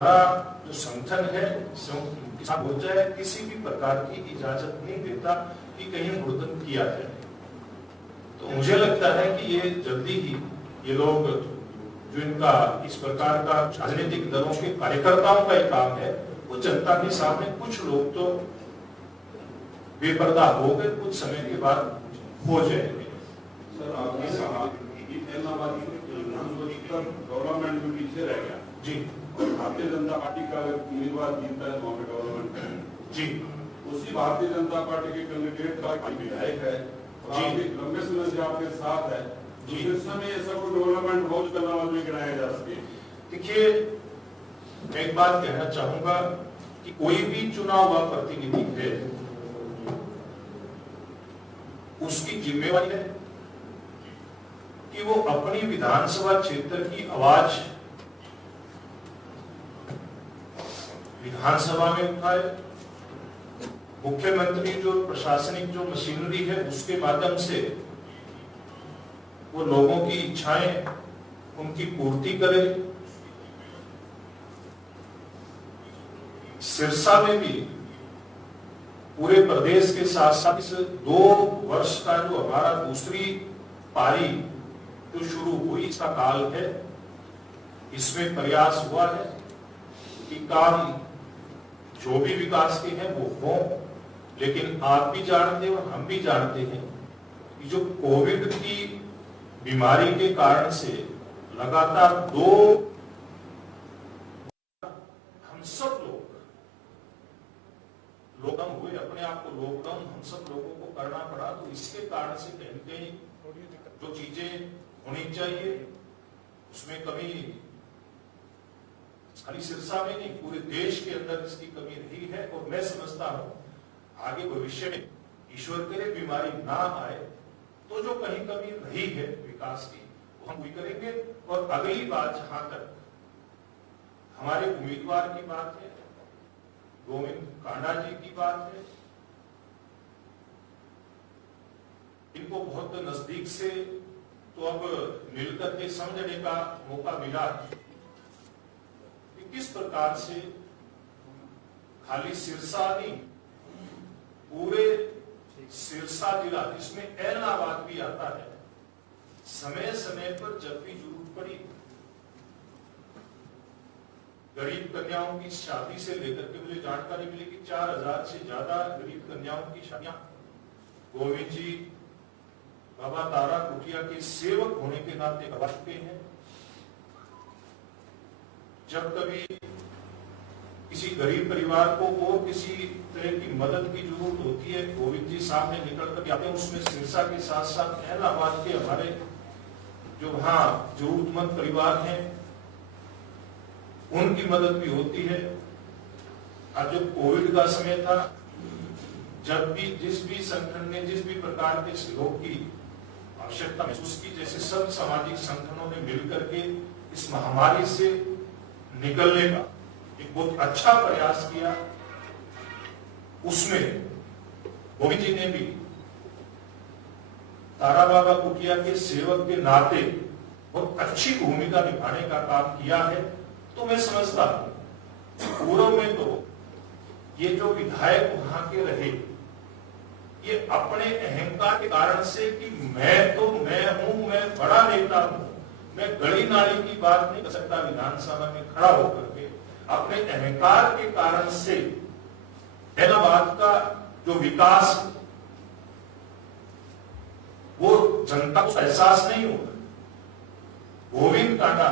जो संगठन है किसान मोर्चा है, किसी भी प्रकार की इजाजत नहीं देता कि कहीं हुड़दंग किया जाए। तो मुझे लगता है कि ये जल्दी ही ये लोग जो इनका इस प्रकार का राजनीतिक दलों के कार्यकर्ताओं का एक काम है, वो जनता के सामने कुछ लोग तो बेपर्दा हो गए, कुछ समय के बाद हो जाएंगे। सर, आपने कहा कि गवर्नमेंट भी पीछे रह गया जी, और भारतीय जनता पार्टी का उम्मीदवार जीतता है तो वहाँ पे गवर्नमेंट जी, उसी भारतीय जनता पार्टी के कैंडिडेट का विधायक है जी, लंबे समय से आपके साथ है जी, इस समय ये सब डेवलपमेंट हाउस का नाम भी गिनाया जा सके। देखिए, मैं एक बात कहना चाहूंगा कि कोई भी चुना हुआ प्रतिनिधि है, उसकी जिम्मेवारी है कि वो अपनी विधानसभा क्षेत्र की आवाज विधानसभा में उठाए। मुख्यमंत्री जो प्रशासनिक जो मशीनरी है उसके माध्यम से वो लोगों की इच्छाएं उनकी पूर्ति करे। सिरसा में भी पूरे प्रदेश के साथ साथ इस 2 वर्ष का जो हमारा दूसरी पारी जो शुरू हुई इसका काल है, इसमें प्रयास हुआ है कि काम जो भी विकास के हैं वो हो। लेकिन आप भी जानते हैं और हम भी जानते हैं कि जो कोविड की बीमारी के कारण से लगातार 2 हम सब लॉकडाउन हुए, अपने आप को लॉकडाउन हम सब लोगों को करना पड़ा। तो इसके कारण से कहीं कहीं जो चीजें होनी चाहिए उसमें कमी खाली सिरसा में नहीं पूरे देश के अंदर इसकी कमी रही है। और मैं समझता हूं आगे भविष्य में ईश्वर करे बीमारी ना आए तो जो कहीं कमी रही है विकास की वो हम भी करेंगे। और अगली बात जहां तक हमारे उम्मीदवार की बात है, गोविंद कांडा जी की बात है, इनको बहुत नजदीक से तो अब मिलकर के समझने का मौका मिला कि किस प्रकार से खाली सिरसा नहीं पूरे सिरसा जिला जिसमें एलनाबाद भी आता है, समय समय पर जब भी जरूरत पड़ी गरीब कन्याओं की शादी से लेकर के मुझे जानकारी मिली कि 4000 से ज्यादा गरीब कन्याओं की शादियां गोविंद जी बाबा तारा कुटिया के सेवक होने के नाते करवा चुके हैं। जब कभी किसी गरीब परिवार को और किसी तरह की मदद की जरूरत होती है, गोविंद जी सामने निकल कर आते हैं। उसमें सिरसा के साथ साथ इलाहाबाद के हमारे जो वहां जरूरतमंद परिवार हैं उनकी मदद भी होती है। आज जो कोविड का समय था, जब भी जिस भी संगठन ने जिस भी प्रकार के सहयोग की आवश्यकता महसूस की, जैसे सब सामाजिक संगठनों ने मिलकर के इस महामारी से निकलने का एक बहुत अच्छा प्रयास किया, उसमें गोविंद जी ने भी तारा बाबा कुटिया के सेवक के नाते बहुत अच्छी भूमिका निभाने का काम किया है। तो मैं समझता हूं पूर्व में तो ये जो विधायक वहां के रहे, ये अपने अहंकार के कारण से कि मैं हूं, मैं बड़ा नेता हूं, मैं गली नाली की बात नहीं कर सकता विधानसभा में खड़ा होकर के, अपने अहंकार के कारण से इलाहाबाद का जो विकास वो जनता को एहसास नहीं होगा। गोविंद कांडा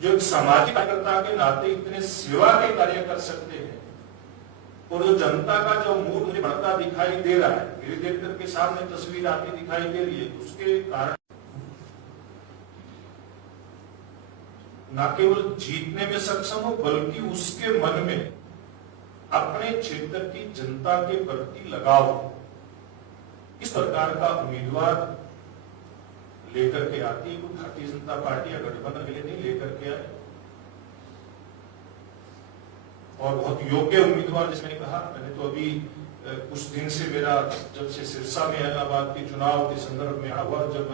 जो एक सामाजिक कार्यकर्ता के नाते इतने सेवा के कार्य कर सकते हैं और जो जनता का जो मूड मुझे बढ़ता दिखाई दे रहा है, धीरे धीरे करके सामने तस्वीर आती दिखाई दे रही है, उसके कारण न केवल जीतने में सक्षम हो बल्कि उसके मन में अपने क्षेत्र की जनता के प्रति लगाव इस प्रकार का उम्मीदवार लेकर के आती है। भारतीय जनता पार्टी या गठबंधन के लिए नहीं लेकर के आए और बहुत योग्य उम्मीदवार, जैसे मैंने कहा, मैंने तो अभी कुछ दिन से मेरा जब से सिरसा में इलाहाबाद के चुनाव के संदर्भ में हुआ, जब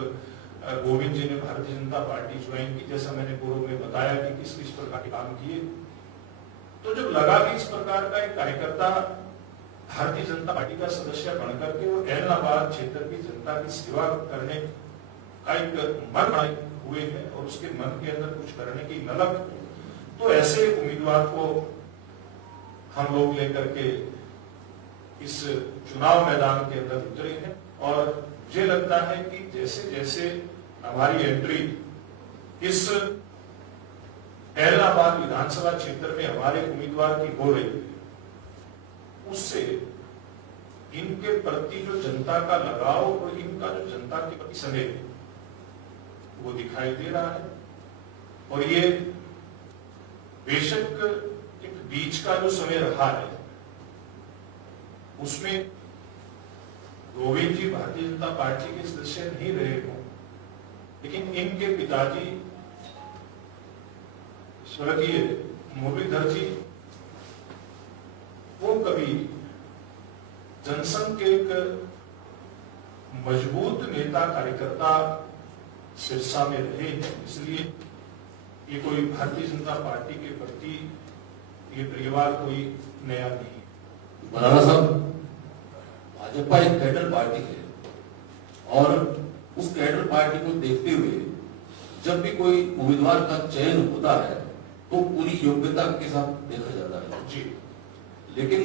गोविंद जी ने भारतीय जनता पार्टी ज्वाइन की, जैसा मैंने पूर्व में बताया कि किस किस प्रकार के काम किए। तो जब लगा कि इस प्रकार का एक कार्यकर्ता भारतीय जनता पार्टी का सदस्य बनकर के वो एलनाबाद क्षेत्र की जनता की सेवा करने का एक मन बनाए हुए हैं और उसके मन के अंदर कुछ करने की ललक, तो ऐसे उम्मीदवार को हम लोग लेकर के इस चुनाव मैदान के अंदर उतरे हैं। और मुझे लगता है कि जैसे जैसे हमारी एंट्री इस एलनाबाद विधानसभा क्षेत्र में हमारे उम्मीदवार की हो रही है, उससे इनके प्रति जो जनता का लगाव और इनका जो जनता के प्रति स्नेह वो दिखाई दे रहा है। और ये बेशक एक बीच का जो समय रहा है उसमें गोविंद जी भारतीय जनता पार्टी के सदस्य नहीं रहे हों, लेकिन इनके पिताजी स्वर्गीय मुरलीधर जी वो कभी जनसंघ के एक मजबूत नेता कार्यकर्ता सिरसा में रहे हैं, इसलिए ये कोई भारतीय जनता पार्टी के प्रति ये परिवार कोई नया नहीं। बनाना साहब, भाजपा एक कैडर पार्टी है और उस कैडर पार्टी को देखते हुए जब भी कोई उम्मीदवार का चयन होता है तो पूरी योग्यता के साथ देखा जाता है जी। लेकिन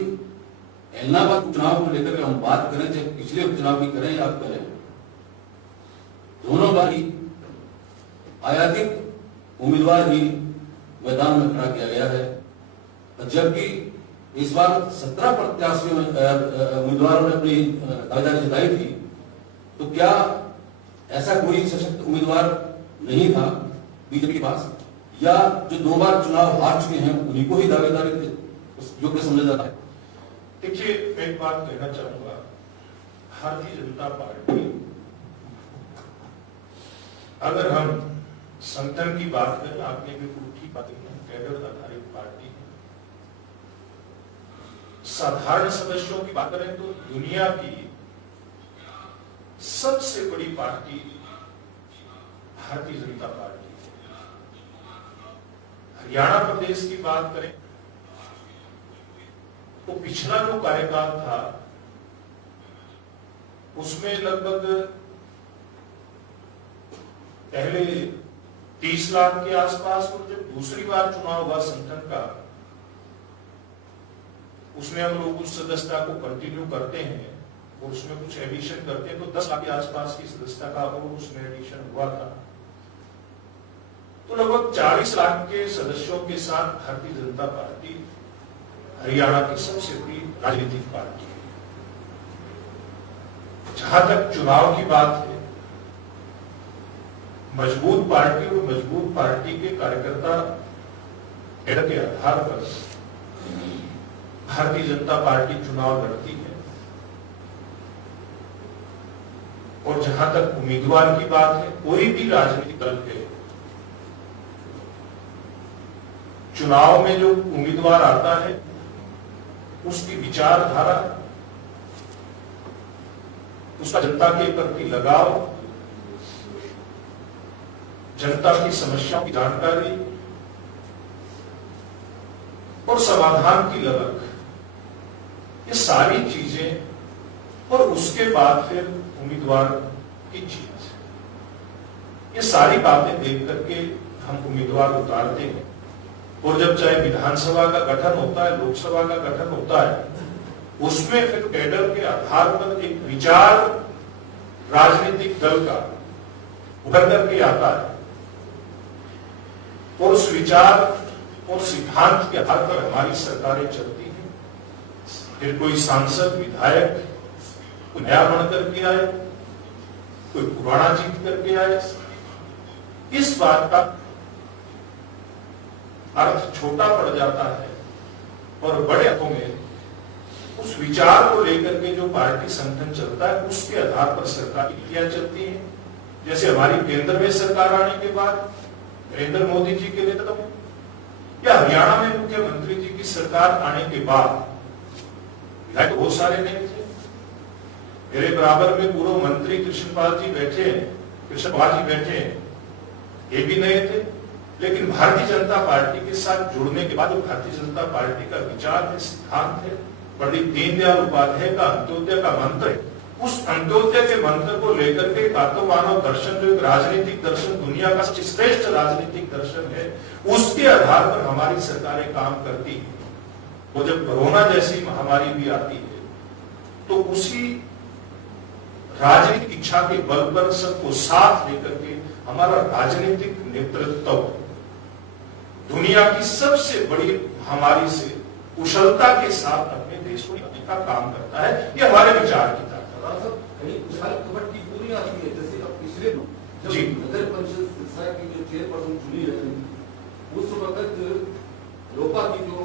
एलनाबाद उपचुनाव को लेकर हम बात करें, चाहे पिछले उपचुनाव की करें या आप करें, दोनों बारी आयातित उम्मीदवार ही मैदान में खड़ा किया गया है, जबकि इस बार 17 प्रत्याशियों उम्मीदवारों ने अपनी दावेदारी जताई थी। तो क्या ऐसा कोई सशक्त उम्मीदवार नहीं था बीजेपी के पास, या जो 2 बार चुनाव हार चुके हैं उन्हीं को ही दावेदारी योग्य समझा जाता है? देखिए, मैं एक बात कहना चाहूंगा, भारतीय जनता पार्टी अगर हम संगठन की बात करें, आपने बिल्कुल ठीक बात की, कैडर आधारित पार्टी है। साधारण सदस्यों की बात करें तो दुनिया की सबसे बड़ी पार्टी भारतीय जनता पार्टी है। हरियाणा प्रदेश की बात करें तो पिछला जो कार्यकाल था उसमें लगभग पहले 30 लाख के आसपास, और जब दूसरी बार चुनाव हुआ संगठन का, उसमें हम लोग उस सदस्यता को कंटिन्यू करते हैं और उसमें कुछ एडिशन करते हैं, तो 10 लाख के आसपास की सदस्यता का और उसमें एडिशन हुआ था। तो लगभग 40 लाख के सदस्यों के साथ भारतीय जनता पार्टी हरियाणा की सबसे बड़ी राजनीतिक पार्टी है। जहां तक चुनाव की बात है, मजबूत पार्टी और मजबूत पार्टी के कार्यकर्ता के आधार पर भारतीय जनता पार्टी चुनाव लड़ती है। और जहां तक उम्मीदवार की बात है, कोई भी राजनीतिक दल के चुनाव में जो उम्मीदवार आता है उसकी विचारधारा, उसका जनता के प्रति लगाव, जनता की समस्याओं की जानकारी और समाधान की ललक, ये सारी चीजें, और उसके बाद फिर उम्मीदवार की जीत, ये सारी बातें देख करके हम उम्मीदवार उतारते हैं। और जब चाहे विधानसभा का गठन होता है, लोकसभा का गठन होता है, उसमें फिर कैडर के आधार पर एक विचार राजनीतिक दल का उभर करके आता है और उस विचार और सिद्धांत के आधार पर हमारी सरकारें चलती हैं। फिर कोई सांसद, विधायक कोई नया बन करके आए, कोई पुराना जीत करके आए, इस बात का अर्थ छोटा पड़ जाता है और बड़े अर्थों में उस विचार को लेकर के जो पार्टी संगठन चलता है उसके आधार पर सरकारी नीतियां चलती हैं। जैसे हमारी केंद्र में सरकार आने के बाद नरेंद्र मोदी जी के नेतृत्व में, या हरियाणा में मुख्यमंत्री जी की सरकार आने के बाद विधायक बहुत सारे नहीं थे। मेरे बराबर में पूर्व मंत्री कृष्णपाल जी बैठे हैं, कृष्ण कुमार जी बैठे हैं, ये भी नए थे, लेकिन भारतीय जनता पार्टी के साथ जुड़ने के बाद जो भारतीय जनता पार्टी का विचार है, सिद्धांत है, पंडित दीनदयाल उपाध्याय का अंत्योदय का मंत्र है, उस अंत्योदय के मंत्र को लेकर के आत्ममानव दर्शन जो एक राजनीतिक दर्शन, दुनिया का सबसे श्रेष्ठ राजनीतिक दर्शन है, उसके आधार पर हमारी सरकारें काम करती है। वो जब कोरोना जैसी महामारी भी आती है तो उसी राजनीतिक इच्छा के बल पर सबको साथ लेकर के हमारा राजनीतिक नेतृत्व दुनिया की सबसे बड़ी महामारी से कुशलता के साथ अपने देश को निकालने का काम करता है। ये हमारे विचार की ताकत। कहीं कुशल कबड्डी पूरी आती है, जैसे अब पिछले जी नगर परिषद सिरसा की जो चेयरपर्सन चुनी है उस वक्त लोपा की जो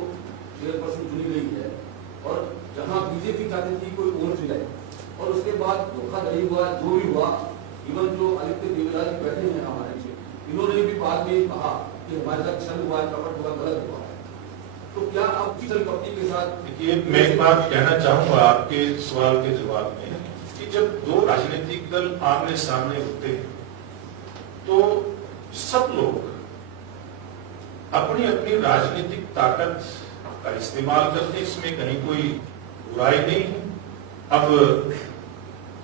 चेयरपर्सन चुनी गई है और जहां बीजेपी चाहती थी कोई और चुनाए और उसके बाद धोखाधड़ी हुआ, जो भी हुआ, इवन जो आदित्य देवरा जी बैठे हैं हमारे से, इन्होंने भी बाद में कहा कि हमारे साथ छल हुआ, कपट हुआ, गलत हुआ। तो क्या अब छल कपटी के साथ? देखिए, मैं एक बात कहना चाहूंगा आपके सवाल के जवाब में कि जब दो राजनीतिक दल आमने सामने होते हैं तो सब लोग अपनी अपनी राजनीतिक ताकत का इस्तेमाल करते, इसमें कहीं कोई बुराई नहीं है। अब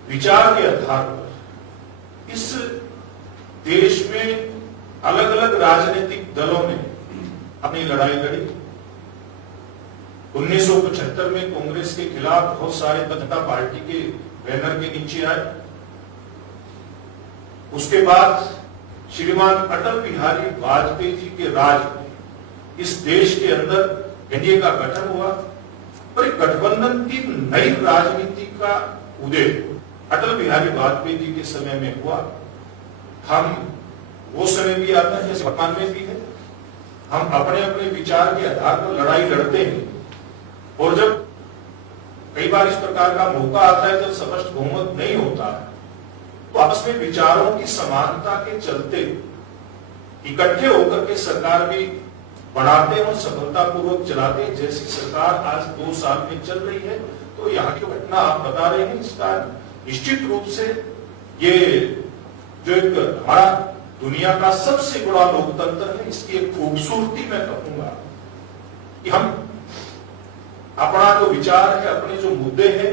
विचार के आधार पर इस देश में अलग अलग राजनीतिक दलों ने अपनी लड़ाई लड़ी। 1975 में कांग्रेस के खिलाफ बहुत सारे जनता पार्टी के बैनर के नीचे आए। उसके बाद श्रीमान अटल बिहारी वाजपेयी जी के राज में इस देश के अंदर एनडीए का गठन हुआ और एक गठबंधन की नई राजनीति का उदय अटल बिहारी वाजपेयी जी के समय में हुआ। हम वो समय भी आता है जैसे वर्तमान में भी है, हम अपने अपने विचार के आधार पर लड़ाई लड़ते हैं और जब कई बार इस प्रकार का मौका आता है जब स्पष्ट बहुमत नहीं होता है तो आपस में विचारों की समानता के चलते इकट्ठे होकर के सरकार भी बनाते हैं और सफलतापूर्वक चलाते हैं। जैसी सरकार आज 2 साल में चल रही है तो यहाँ की घटना आप बता रहे हैं, इसका निश्चित रूप से ये जो एक हमारा दुनिया का सबसे बड़ा लोकतंत्र है, इसकी एक खूबसूरती मैं कहूंगा कि हम अपना जो विचार है, अपने जो मुद्दे हैं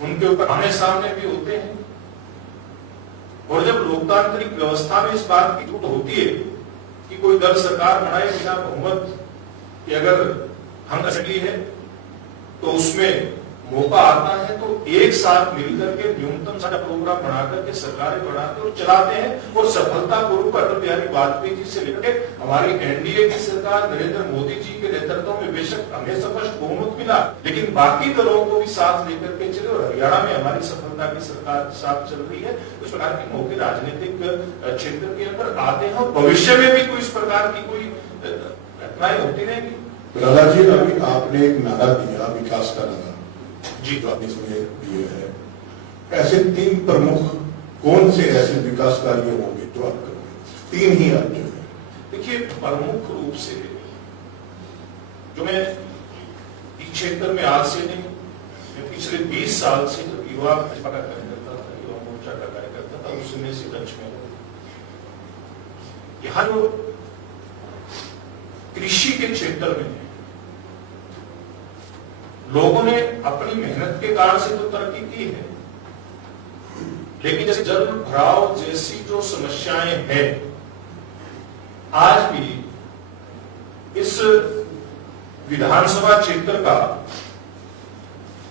उनके ऊपर आमने सामने भी होते हैं और जब लोकतांत्रिक व्यवस्था में इस बात की छूट होती है कि कोई दल सरकार बनाए बिना बहुमत कि अगर हम असेंबली है तो उसमें मौका आता है तो एक साथ मिलकर के न्यूनतम सारा प्रोग्राम बना करके सरकारें बनाते और चलाते हैं और सफलतापूर्वक अटल बिहारी वाजपेयी जी से लेकर हमारी एनडीए की सरकार नरेंद्र मोदी जी के नेतृत्व में बेशक हमें स्पष्ट बहुमत मिला, लेकिन बाकी दलों को भी साथ लेकर के चले और हरियाणा में हमारी सफलता की सरकार साथ चल रही है। इस प्रकार के मौके राजनीतिक क्षेत्र के अंदर आते हैं और भविष्य में भी कोई इस प्रकार की कोई घटनाएं होती रहेंगी। दादाजी, अभी आपने एक नारा दिया विकास का नारा जी, जो आपने इसमें दिए है, ऐसे 3 प्रमुख कौन से ऐसे विकास कार्य होंगे जो आप करोगे? 3 ही राज्य हैं। देखिए, प्रमुख रूप से जो मैं इस क्षेत्र में आज से नहीं, मैं पिछले 20 साल से जब युवा भाजपा का कार्यकर्ता था, युवा मोर्चा का कार्यकर्ता था, उसमें से दक्ष में यहाँ जो कृषि के क्षेत्र में लोगों ने अपनी मेहनत के कारण से तो तरक्की की है, लेकिन जैसे जल भराव जैसी जो समस्याएं हैं आज भी इस विधानसभा क्षेत्र का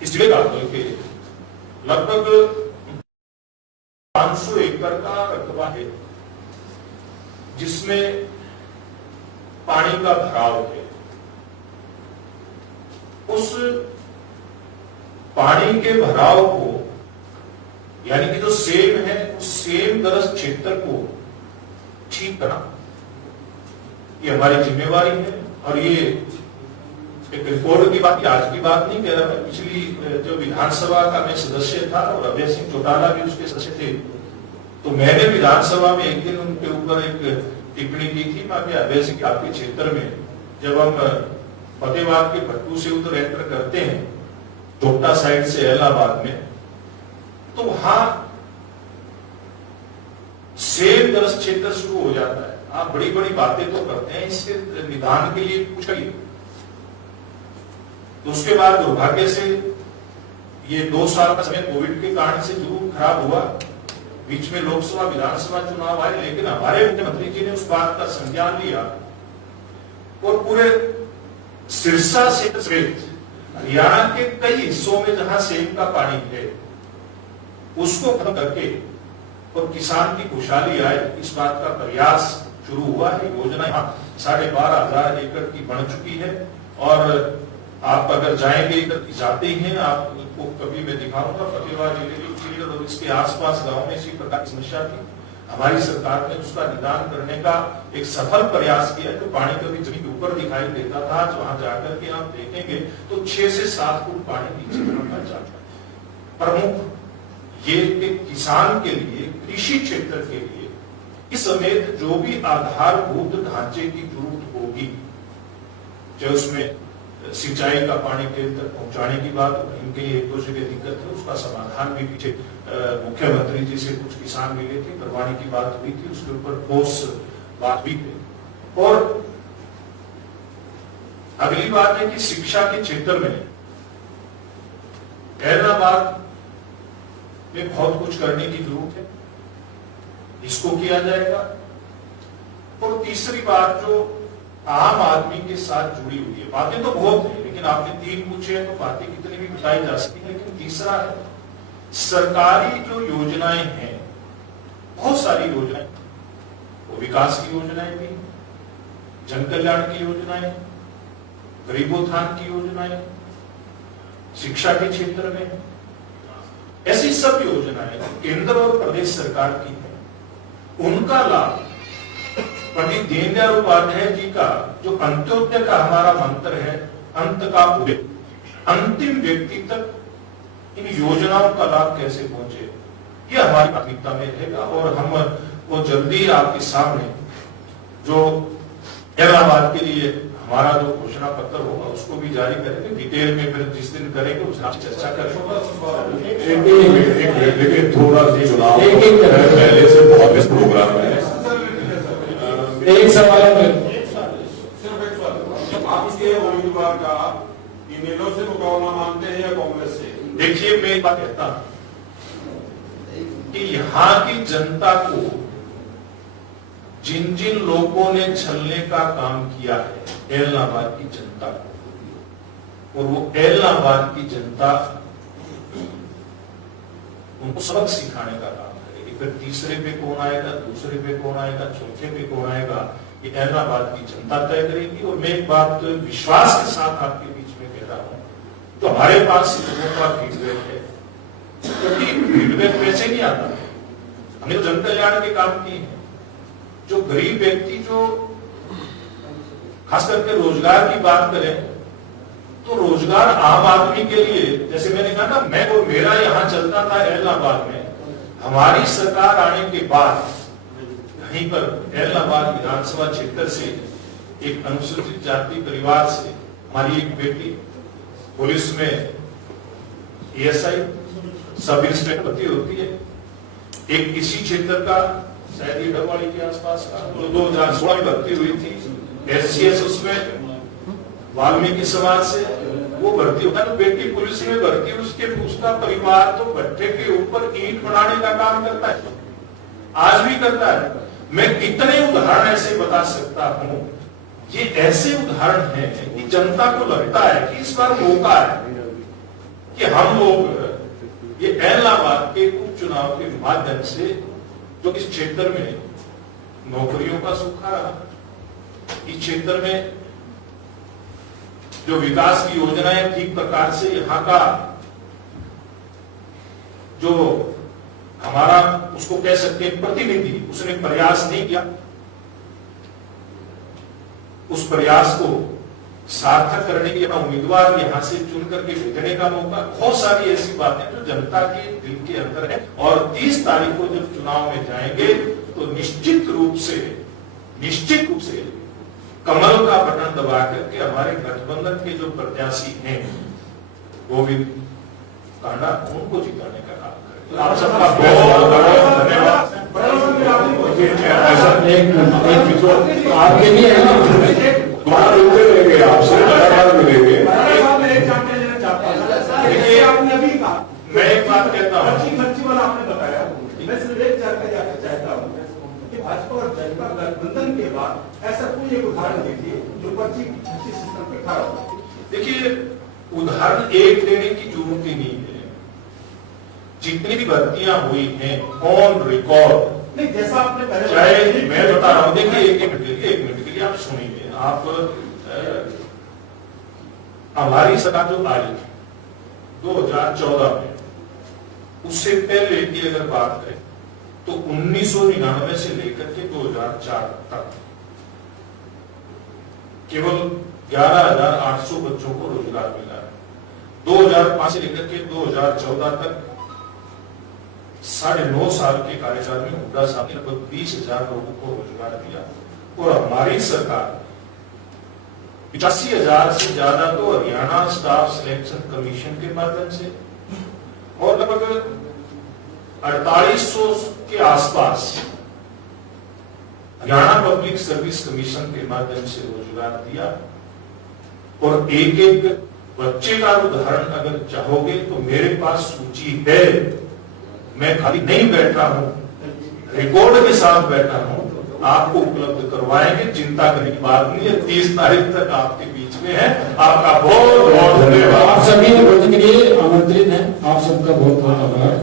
इस जिले का बल्कि लगभग 500 एकड़ का रकबा है जिसमें पानी का भराव है। उस पानी के भराव को यानी कि जो सेम है उस सेम ग्रस्त क्षेत्र को ठीक करना ये हमारी जिम्मेवारी है। और ये एक रिपोर्ट की बात, आज की बात नहीं कह रहा मैं, पिछली जो विधानसभा का मैं सदस्य था और अभय सिंह चौटाला भी उसके सदस्य थे, तो मैंने विधानसभा में एक दिन उनके ऊपर एक टिप्पणी की थी। मैं अभय सिंह आपके क्षेत्र में जब हम फतेहाबाद के भट्टू से उधर एंटर करते हैं चोपटा साइड से इलाहाबाद में, तो वहां सेब दरस क्षेत्र शुरू हो जाता है। आप बड़ी बड़ी बातें तो करते हैं, इसके निदान के लिए कुछ करिए। तो उसके बाद दुर्भाग्य से ये 2 साल का समय कोविड के कारण से जरूर खराब हुआ, बीच में लोकसभा विधानसभा चुनाव आए, लेकिन हमारे मुख्यमंत्री जी ने उस बात का संज्ञान लिया और पूरे सिरसा से समेत हरियाणा के कई हिस्सों में जहां सेब का पानी है उसको खत्म करके और किसान की खुशहाली आए, इस बात का प्रयास शुरू हुआ है। योजना 12,500 एकड़ की बन चुकी है और आप अगर जाएंगे, जाते हैं, आपको कभी मैं दिखाऊंगा फतेहाबाद जिले की चीड़ और इसके आसपास गांव में इसी प्रकार की समस्या थी। हमारी सरकार ने उसका निदान करने का एक सफल प्रयास किया। जो पानी कभी जमीन के ऊपर दिखाई देता था, वहां जाकर के आप देखेंगे तो 6 से 7 फुट पानी नीचे जाता है। प्रमुख ये कि किसान के लिए, कृषि क्षेत्र के लिए इस समेत जो भी आधारभूत ढांचे की जरूरत होगी, चाहे उसमें सिंचाई का पानी खेत तक पहुंचाने की बात, इनके 1-2 जगह दिक्कत है, उसका समाधान भी पीछे मुख्यमंत्री जी से कुछ किसान मिले थे, करवाने की बात हुई थी, उसके ऊपर ठोस बात भी हुई। और अगली बात है कि शिक्षा के क्षेत्र में हैदराबाद में बहुत कुछ करने की जरूरत है, इसको किया जाएगा। और तीसरी बात जो आम आदमी के साथ जुड़ी हुई है, बातें तो बहुत है, लेकिन आपने 3 पूछे हैं तो बातें कितनी भी बताई जा सकती है, लेकिन तीसरा है सरकारी जो योजनाएं हैं, बहुत सारी योजनाएं, वो विकास की योजनाएं भी, जन कल्याण की योजनाएं, गरीबोत्थान की योजनाएं, शिक्षा के क्षेत्र में, ऐसी सब योजनाएं केंद्र और प्रदेश सरकार की है। उनका लाभ पंडित दीनदयाल उपाध्याय जी का जो अंत्योदय का हमारा मंत्र है, अंत का उदय, अंतिम व्यक्ति तक इन योजनाओं का लाभ कैसे पहुंचे, ये हमारी प्राथमिकता में रहेगा। और हम वो जल्दी आपके सामने जो हैदराबाद के लिए हमारा जो घोषणा पत्र होगा उसको भी जारी करेंगे, डिटेल में फिर जिस दिन करेंगे उस दिन चर्चा करेंगे। लेकिन थोड़ा सा चुनाव पहले से बहुत व्यस्त प्रोग्राम है। एक सवाल सिर्फ एक सवाल, आपके उम्मीदवार का इनेलो से मुकाबला मानते हैं या कांग्रेस से? देखिए, मैं एक बात कहता हूं कि यहाँ की जनता को जिन जिन लोगों ने छलने का काम किया है एलनाबाद की जनता को, और वो एलनाबाद की जनता उनको सबक सिखाने का काम करेगी। फिर तीसरे पे कौन आएगा, दूसरे पे कौन आएगा, चौथे पे कौन आएगा, ये एलनाबाद की जनता तय करेगी। और मैं एक बात विश्वास के साथ आपके बीच में कह रहा हूं, तो हमारे पास लोगों का फीडबैक है, क्योंकि फीडबैक वैसे नहीं आता है। हमने जन कल्याण के काम किए हैं, जो गरीब व्यक्ति जो खास करके रोजगार की बात करें तो रोजगार आम आदमी के लिए, जैसे मैंने कहा ना, मैं और मेरा यहां चलता था एलनाबाद में, हमारी सरकार आने के बाद कहीं पर एलनाबाद विधानसभा क्षेत्र से एक अनुसूचित जाति परिवार से हमारी एक बेटी पुलिस में एएसआई सब इंस्पेक्टर भर्ती होती है। एक किसी क्षेत्र का शायद डबवाड़ी के आसपास का 2016 में भर्ती हुई थी, एससीएस उसमें वाल्मीकि समाज से वो भर्ती होता है, तो बेटी पुलिस में भर्ती, उसका परिवार तो भट्टे के ऊपर ईंट बनाने का काम करता है, आज भी करता है। मैं कितने उदाहरण ऐसे बता सकता हूं, ये ऐसे उदाहरण हैं कि जनता को लगता है कि इस बार मौका है कि हम लोग ये एलनाबाद के उपचुनाव के माध्यम से जो इस क्षेत्र में नौकरियों का सूखा रहा, इस क्षेत्र में जो विकास की योजनाएं ठीक प्रकार से यहाँ का जो हमारा उसको कह सकते हैं प्रतिनिधि, उसने प्रयास नहीं किया, उस प्रयास को सार्थक करने के लिए उम्मीदवार यहां से चुन करके भेजने का मौका, बहुत सारी ऐसी बातें जो जनता के दिल के अंदर है। और 30 तारीख को जब चुनाव में जाएंगे तो निश्चित रूप से कमल का बटन दबा करके हमारे गठबंधन के जो प्रत्याशी हैं गोविंद कांडा, उनको जिताने का काम करें। आप सबका बहुत बहुत धन्यवाद। ऐसा एक आपके लिए है ना, वहाँ मिलते रहेंगे, आपसे लगातार मिलेंगे। मैं एक बात कहता हूँ, खर्ची वाला आपने बताया, मैं सिर्फ एक जानकारी आपसे चाहता हूँ कि भाजपा और जनता गठबंधन के बाद ऐसा कोई एक उदाहरण दीजिए जो पर्ची सिस्टम पे खड़ा हो। देखिए उदाहरण एक देने की जरूरत ही नहीं है। जितनी भी भर्तियां हुई हैं ऑन रिकॉर्ड, नहीं जैसा आपने पहले चाहे मैं बता रहा हूं, देखिए एक मिनट के लिए आप सुनिए। आप हमारी सरकार जो आई 2014 में, उससे पहले की अगर बात करें तो 1999 से लेकर के 2004 तक केवल 11,800 बच्चों को रोजगार मिला है। 2005 से लेकर के 2014 तक 9.5 साल के कार्यकाल में हुड्डा साहब ने लगभग 20,000 लोगों को रोजगार दिया। और हमारी सरकार 85,000 से ज्यादा तो हरियाणा स्टाफ सिलेक्शन कमीशन के माध्यम से और लगभग 4800 के आसपास हरियाणा पब्लिक सर्विस कमीशन के माध्यम से रोजगार दिया। और एक एक बच्चे का उदाहरण अगर चाहोगे तो मेरे पास सूची है, मैं खाली नहीं बैठा हूं, रिकॉर्ड के साथ बैठा हूं, आपको उपलब्ध करवाएंगे, चिंता करने की बात नहीं है। 30 तारीख तक आपके बीच में है। आपका बहुत बहुत धन्यवाद। आप सभी के लिए आमंत्रित हैं, आप सबका बहुत बहुत आभार।